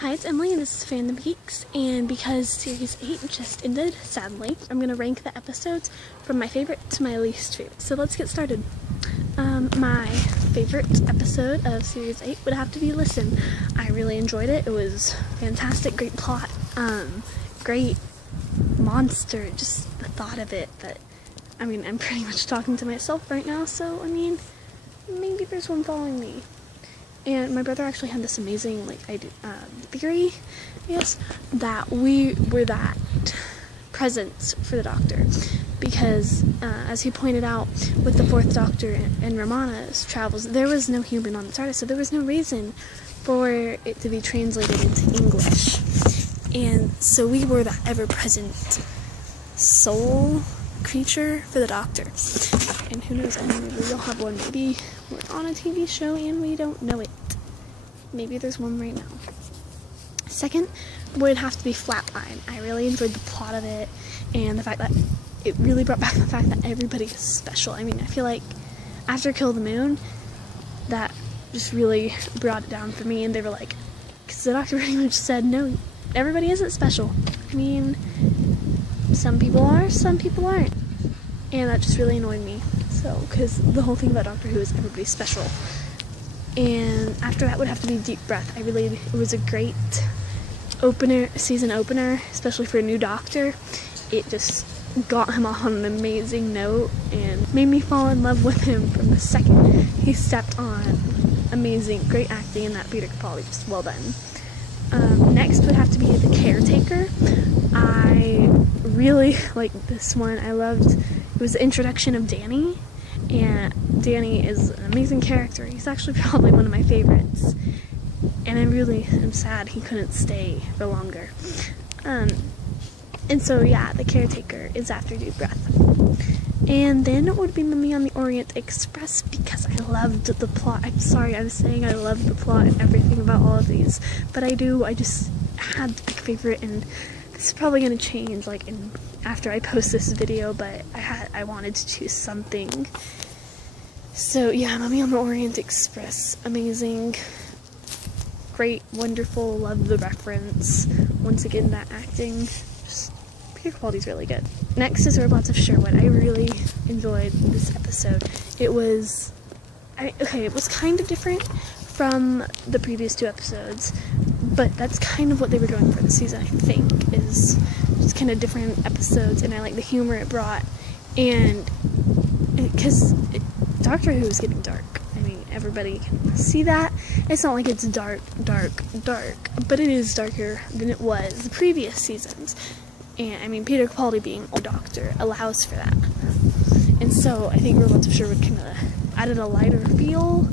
Hi, it's Emily and this is Fandom Geeks, and because Series 8 just ended, sadly, I'm going to rank the episodes from my favorite to my least favorite. So let's get started. My favorite episode of Series 8 would have to be Listen. I really enjoyed it. It was fantastic, great plot, great monster, just the thought of it. But, I'm pretty much talking to myself right now, so, maybe there's one following me. And my brother actually had this amazing, theory, that we were that presence for the Doctor. Because, as he pointed out, with the Fourth Doctor and Romana's travels, there was no human on the TARDIS, so there was no reason for it to be translated into English. And so we were that ever-present soul creature for the Doctor. And who knows, maybe we'll have one. Maybe we're on a TV show and we don't know it. Maybe there's one right now. Second would have to be Flatline. I really enjoyed the plot of it and the fact that it really brought back the fact that everybody is special. I feel like after Kill the Moon, that just really brought it down for me, and they were like, because the Doctor pretty much said, no, everybody isn't special. Some people are, some people aren't. And that just really annoyed me. So, because the whole thing about Doctor Who is everybody's special. And after that would have to be Deep Breath. It was a great season opener, especially for a new Doctor. It just got him off on an amazing note and made me fall in love with him from the second he stepped on. Amazing, great acting in that Peter Capaldi, just well done. Next would have to be The Caretaker. I really liked this one. It was the introduction of Danny, and Danny is an amazing character. He's actually probably one of my favorites, and I really am sad he couldn't stay for longer. And so yeah, The Caretaker is after Deep Breath. And then it would be Mummy on the Orient Express, because I loved the plot. I'm sorry, I was saying I loved the plot and everything about all of these, but I just had a favorite, and this is probably going to change after I post this video, but I wanted to choose something. So yeah, Mummy on the Orient Express, amazing, great, wonderful, love the reference. Once again, that acting, just Peter Capaldi's really good. Next is Robots of Sherwood. I really enjoyed this episode. It was kind of different from the previous two episodes, but that's kind of what they were going for this season, I think, is just kind of different episodes, and I like the humor it brought, and because Doctor Who is getting dark. Everybody can see that. It's not like it's dark, but it is darker than it was the previous seasons. And Peter Capaldi being a Doctor allows for that. And so I think Robots of Sherwood kind of added a lighter feel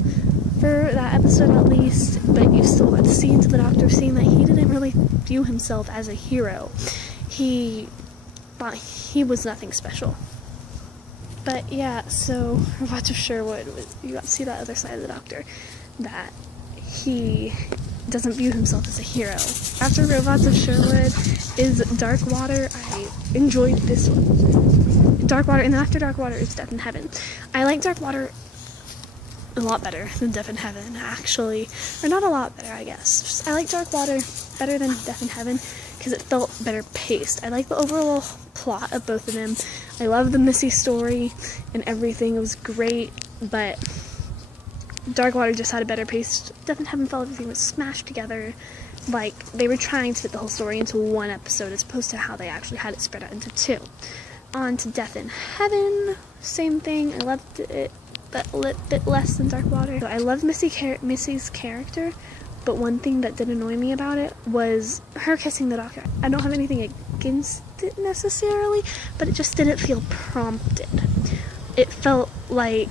for that episode at least, but you still got to see into the Doctor seeing that he didn't really view himself as a hero. He thought he was nothing special. But yeah, so Robots of Sherwood, you got to see that other side of the Doctor, that he doesn't view himself as a hero. After Robots of Sherwood is Dark Water. I enjoyed this one. Dark Water, and then after Dark Water is Death in Heaven. I like Dark Water a lot better than Death in Heaven, actually. Or not a lot better, I guess. I like Dark Water better than Death in Heaven because it felt better paced. I like the overall plot of both of them. I love the Missy story and everything. It was great, but Dark Water just had a better pace. Death in Heaven felt everything was smashed together. They were trying to fit the whole story into one episode as opposed to how they actually had it spread out into two. On to Death in Heaven, same thing. I loved it, but a bit less than Dark Water. So I loved Missy's character, but one thing that did annoy me about it was her kissing the Doctor. I don't have anything against it necessarily, but it just didn't feel prompted. It felt like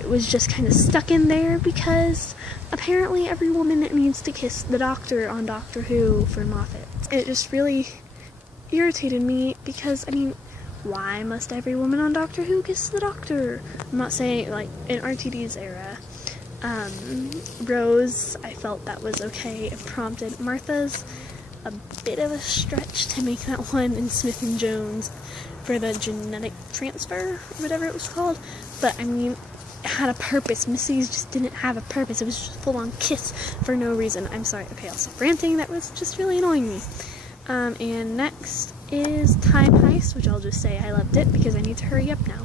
it was just kind of stuck in there because apparently every woman needs to kiss the Doctor on Doctor Who for Moffat. It just really irritated me because, why must every woman on Doctor Who kiss the Doctor? I'm not saying, in RTD's era. Rose, I felt that was okay if prompted. Martha's a bit of a stretch to make that one, in Smith and Jones for the genetic transfer, or whatever it was called. But had a purpose. Missy's just didn't have a purpose. It was just a full-on kiss for no reason. I'm sorry. Okay, I'll stop ranting. That was just really annoying me. And next is Time Heist, which I'll just say I loved it because I need to hurry up now.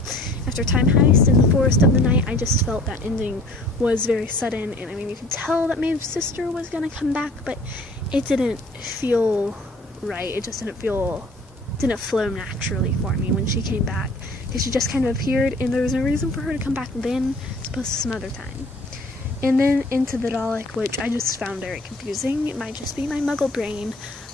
After Time Heist and The Forest of the Night, I just felt that ending was very sudden, and I mean, you could tell that Maeve's sister was gonna come back, but it didn't feel right. It just didn't flow naturally for me when she came back, because she just kind of appeared and there was no reason for her to come back then, as opposed to some other time. And then Into the Dalek, which I just found very confusing. It might just be my muggle brain,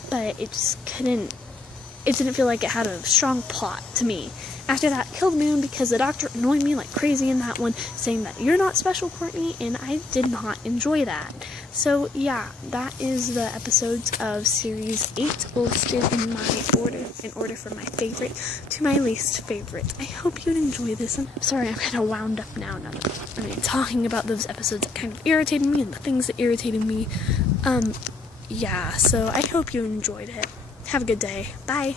but it didn't feel like it had a strong plot to me. After that, Kill the Moon, because the Doctor annoyed me like crazy in that one, saying that you're not special, Courtney, and I did not enjoy that. So yeah, that is the episodes of Series 8 listed in order from my favorite to my least favorite. I hope you enjoy this. I'm sorry, I'm kind of wound up now that talking about those episodes that kind of irritated me and the things that irritated me. Yeah, so I hope you enjoyed it. Have a good day. Bye.